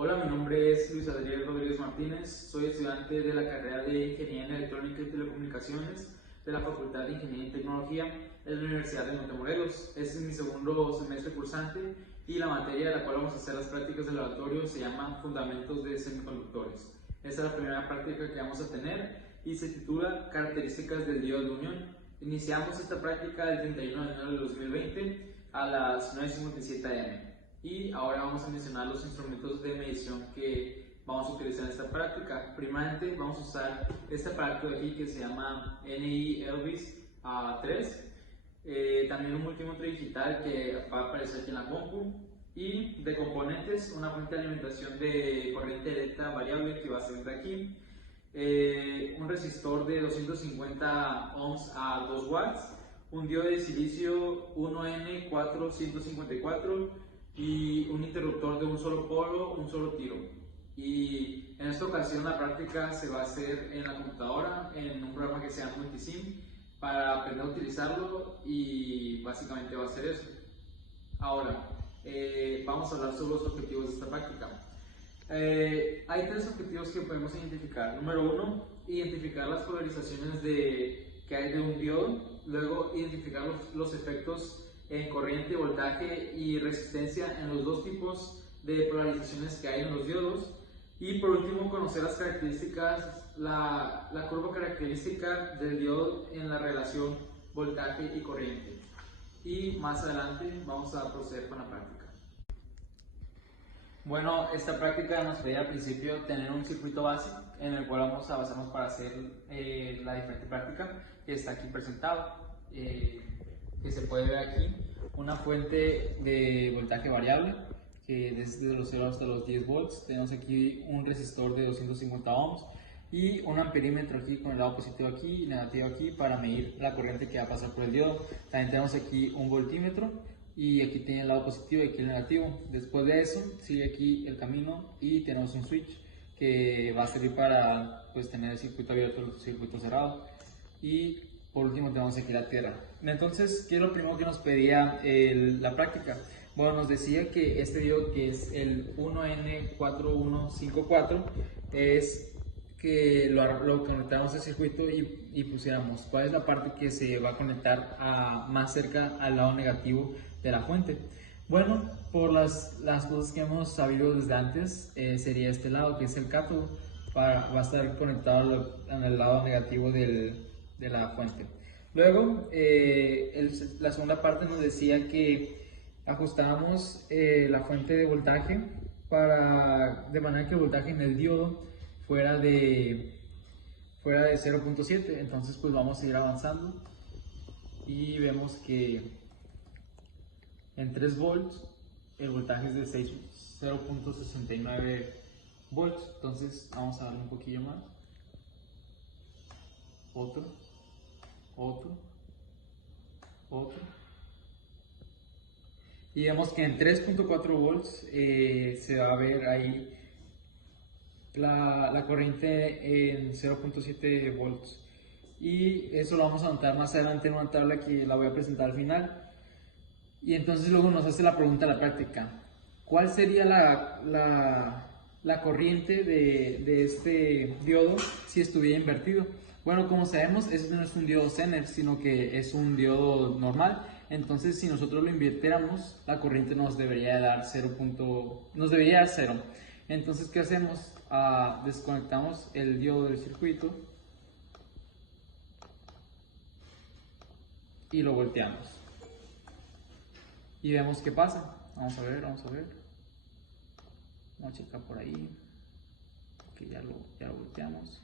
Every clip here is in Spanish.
Hola, mi nombre es Luis Adriel Rodríguez Martínez, soy estudiante de la carrera de Ingeniería en Electrónica y Telecomunicaciones de la Facultad de Ingeniería y Tecnología de la Universidad de Montemorelos. Este es mi segundo semestre cursante y la materia de la cual vamos a hacer las prácticas de laboratorio se llama Fundamentos de Semiconductores. Esta es la primera práctica que vamos a tener y se titula Características del diodo de unión. Iniciamos esta práctica el 31 de enero de 2020 a las 9:57 am. Y ahora vamos a mencionar los instrumentos de medición que vamos a utilizar en esta práctica. Primeramente vamos a usar este aparato de aquí que se llama NI Elvis 3, también un multímetro digital que va a aparecer aquí en la compu, y de componentes una fuente de alimentación de corriente directa variable que va a ser de aquí, un resistor de 250 ohms a 2 watts, un diodo de silicio 1N4154 y un interruptor de un solo polo, un solo tiro. Y en esta ocasión la práctica se va a hacer en la computadora, en un programa que se llama Multisim, para aprender a utilizarlo, y básicamente va a ser eso. Ahora, vamos a hablar sobre los objetivos de esta práctica. Hay tres objetivos que podemos identificar. Número uno, identificar las polarizaciones que hay de un diodo. Luego, identificar los efectos en corriente, voltaje y resistencia en los dos tipos de polarizaciones que hay en los diodos. Y por último, conocer las características, la curva característica del diodo en la relación voltaje y corriente. Y más adelante vamos a proceder con la práctica. Bueno, esta práctica nos pedía al principio tener un circuito base en el cual vamos a basarnos para hacer la diferente práctica que está aquí presentado, que se puede ver aquí, una fuente de voltaje variable que desde los 0 hasta los 10 volts, tenemos aquí un resistor de 250 ohms y un amperímetro aquí con el lado positivo aquí y negativo aquí para medir la corriente que va a pasar por el diodo. También tenemos aquí un voltímetro y aquí tiene el lado positivo y aquí el negativo. Después de eso sigue aquí el camino y tenemos un switch que va a servir para tener el circuito abierto y el circuito cerrado. Y por último tenemos aquí la tierra. Entonces, ¿qué es lo primero que nos pedía la práctica? Bueno, nos decía que este diodo, que es el 1N4154, es que lo conectáramos al circuito y pusiéramos cuál es la parte que se va a conectar más cerca al lado negativo de la fuente. Bueno, por las cosas que hemos sabido desde antes, sería este lado, que es el cátodo, va a estar conectado en el lado negativo de la fuente. Luego, la segunda parte nos decía que ajustábamos la fuente de voltaje de manera que el voltaje en el diodo fuera de 0.7. Entonces pues vamos a ir avanzando y vemos que en 3 volts el voltaje es de 0.69 volts. Entonces vamos a darle un poquillo más, otro, y vemos que en 3.4 volts se va a ver ahí la corriente en 0.7 volts, y eso lo vamos a anotar más adelante en una tabla que la voy a presentar al final. Y entonces luego nos hace la pregunta a la práctica: ¿cuál sería la corriente de este diodo si estuviera invertido? Bueno, como sabemos, este no es un diodo Zener, sino que es un diodo normal. Entonces, si nosotros lo invirtiéramos, la corriente nos debería dar 0. Entonces, ¿qué hacemos? Desconectamos el diodo del circuito y lo volteamos. Y vemos qué pasa. Vamos a ver. Vamos a checar por ahí. Que ya lo volteamos.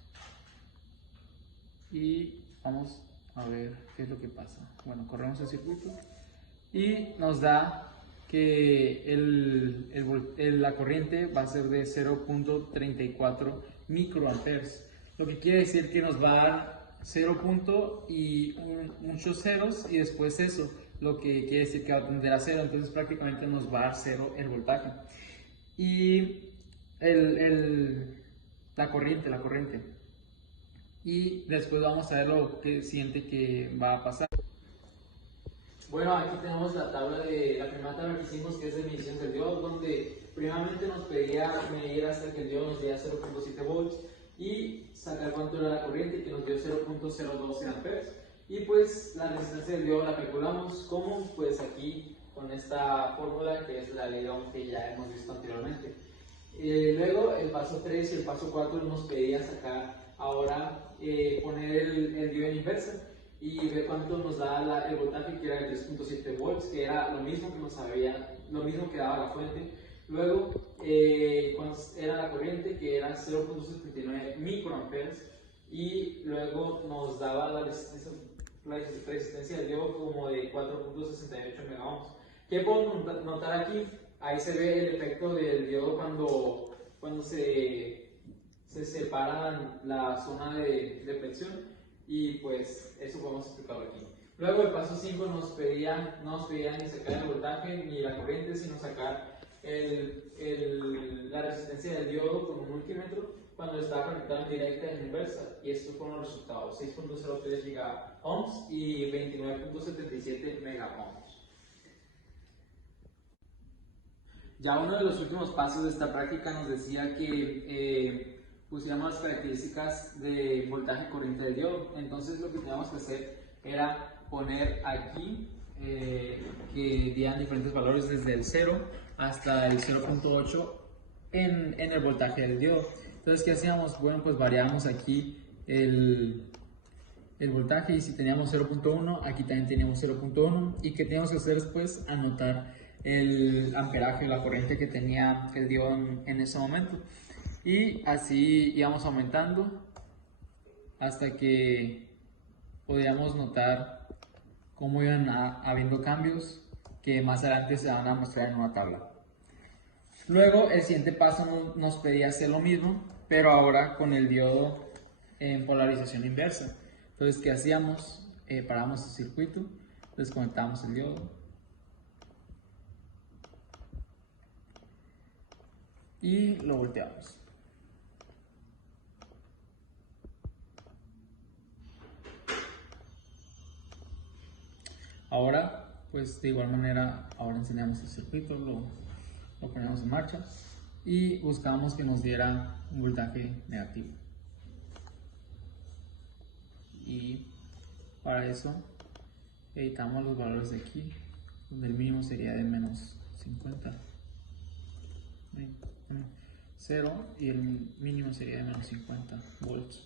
Y vamos a ver qué es lo que pasa. Bueno, corremos el circuito y nos da que la corriente va a ser de 0.34 microamperes. Lo que quiere decir que nos va a dar 0 y muchos ceros y después eso, lo que quiere decir que va a tender a 0. Entonces prácticamente nos va a dar 0 el voltaje. Y la corriente. Y después vamos a ver lo que siguiente que va a pasar. Bueno, aquí tenemos la tabla de la primera tabla que hicimos, que es de medición del diodo, donde primeramente nos pedía medir hasta que el diodo nos diera 0.7 volts y sacar cuánto era la corriente, que nos dio 0.012 amperes. Y pues la resistencia del diodo la calculamos como, pues aquí con esta fórmula que es la ley de Ohm que ya hemos visto anteriormente. Luego el paso 3 y el paso 4 nos pedía sacar ahora, poner el diodo en inversa y ver cuánto nos da el voltaje, que era de 3.7 volts, que era lo mismo que lo mismo que daba la fuente. Luego era la corriente, que era 0.79 microamperes, y luego nos daba la resistencia del diodo como de 4.68 megaohms. ¿Qué puedo notar aquí? Ahí se ve el efecto del diodo cuando se separan la zona de presión, y pues eso podemos explicarlo aquí. Luego el paso 5 no nos pedía ni sacar el voltaje ni la corriente, sino sacar la resistencia del diodo con un multímetro cuando estaba conectado en directa y en inversa, y estos fueron los resultados: 6.03 gigaohms y 29.77 megaohms. Ya uno de los últimos pasos de esta práctica nos decía que pusiéramos las características de voltaje y corriente del diodo. Entonces lo que teníamos que hacer era poner aquí que dieran diferentes valores desde el 0 hasta el 0.8 en el voltaje del diodo. Entonces, ¿qué hacíamos? Bueno, pues variábamos aquí el voltaje, y si teníamos 0.1, aquí también teníamos 0.1, y ¿qué teníamos que hacer después? Anotar el amperaje, la corriente que tenía el diodo en ese momento, y así íbamos aumentando hasta que podíamos notar cómo iban habiendo cambios que más adelante se van a mostrar en una tabla. Luego el siguiente paso nos pedía hacer lo mismo, pero ahora con el diodo en polarización inversa. Entonces, ¿qué hacíamos? Paramos el circuito, desconectamos el diodo y lo volteamos. Ahora, pues de igual manera, ahora enseñamos el circuito, lo ponemos en marcha y buscamos que nos diera un voltaje negativo. Y para eso editamos los valores de aquí, donde el mínimo sería de menos 50, 0, y el mínimo sería de menos 50 volts.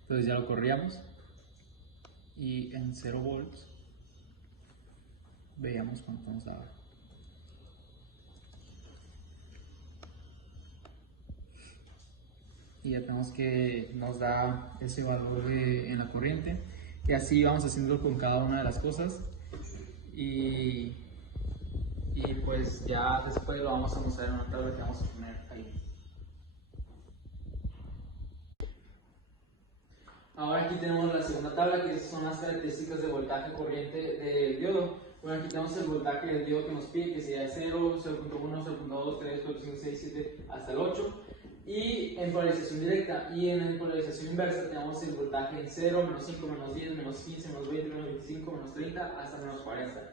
Entonces ya lo corríamos y en 0 volts veíamos cuánto nos daba. Y ya tenemos que nos da ese valor en la corriente, y así vamos haciendo con cada una de las cosas, y pues ya después lo vamos a mostrar en una tabla que vamos a poner ahí. Ahora aquí tenemos la segunda tabla, que son las características de voltaje y corriente del diodo. Bueno, aquí tenemos el voltaje del diodo que nos pide, que sería 0, 0.1, 0.2, 3, 4, 5, 6, 7, hasta el 8. Y en polarización directa, y en polarización inversa tenemos el voltaje en 0, menos 5, menos 10, menos 15, menos 20, menos 25, menos 30, hasta menos 40.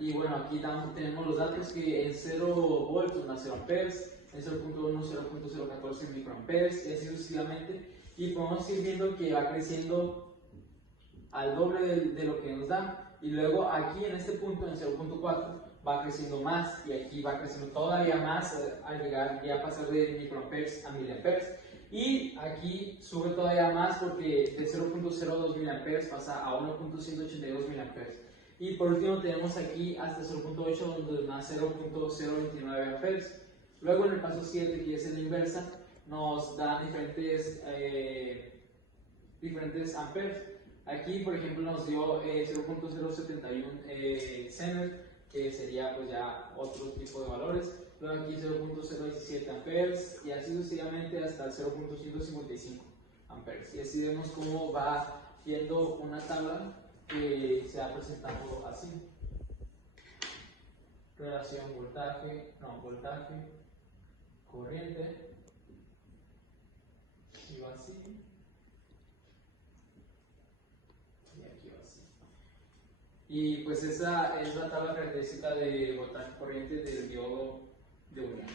Y bueno, aquí tenemos los datos, que en 0 volts son 0 amperes, en 0.1 0.014 microamperes, y así sucesivamente. Y podemos ir viendo que va creciendo al doble de lo que nos da. Y luego aquí en este punto, en 0.4, va creciendo más, y aquí va creciendo todavía más al llegar ya a pasar de microamperes a miliamperes. Y aquí sube todavía más, porque de 0.02 miliamperes pasa a 1.182 miliamperes. Y por último tenemos aquí hasta 0.8, donde da 0.029 amperes. Luego en el paso 7, que es la inversa, nos da diferentes amperes. Aquí, por ejemplo, nos dio 0.071 Zener, que sería pues ya otro tipo de valores. Luego aquí 0.017 amperes, y así sucesivamente hasta 0.155 amperes. Y así vemos cómo va yendo una tabla que se va presentando así. Relación voltaje, corriente, y va así. Y pues esa es la tabla característica de voltaje corriente del diodo de unión.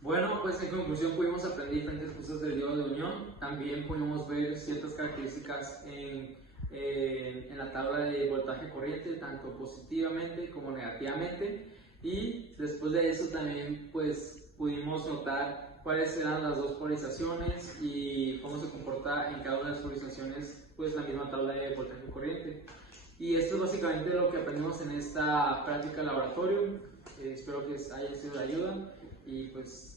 Bueno, pues en conclusión pudimos aprender diferentes cosas del diodo de unión. También pudimos ver ciertas características en la tabla de voltaje corriente, tanto positivamente como negativamente. Y después de eso también pues pudimos notar cuáles eran las dos polarizaciones y cómo se comporta en cada una de las polarizaciones pues la misma tabla de voltaje corriente. Y esto es básicamente lo que aprendimos en esta práctica de laboratorio. Espero que haya sido de ayuda y pues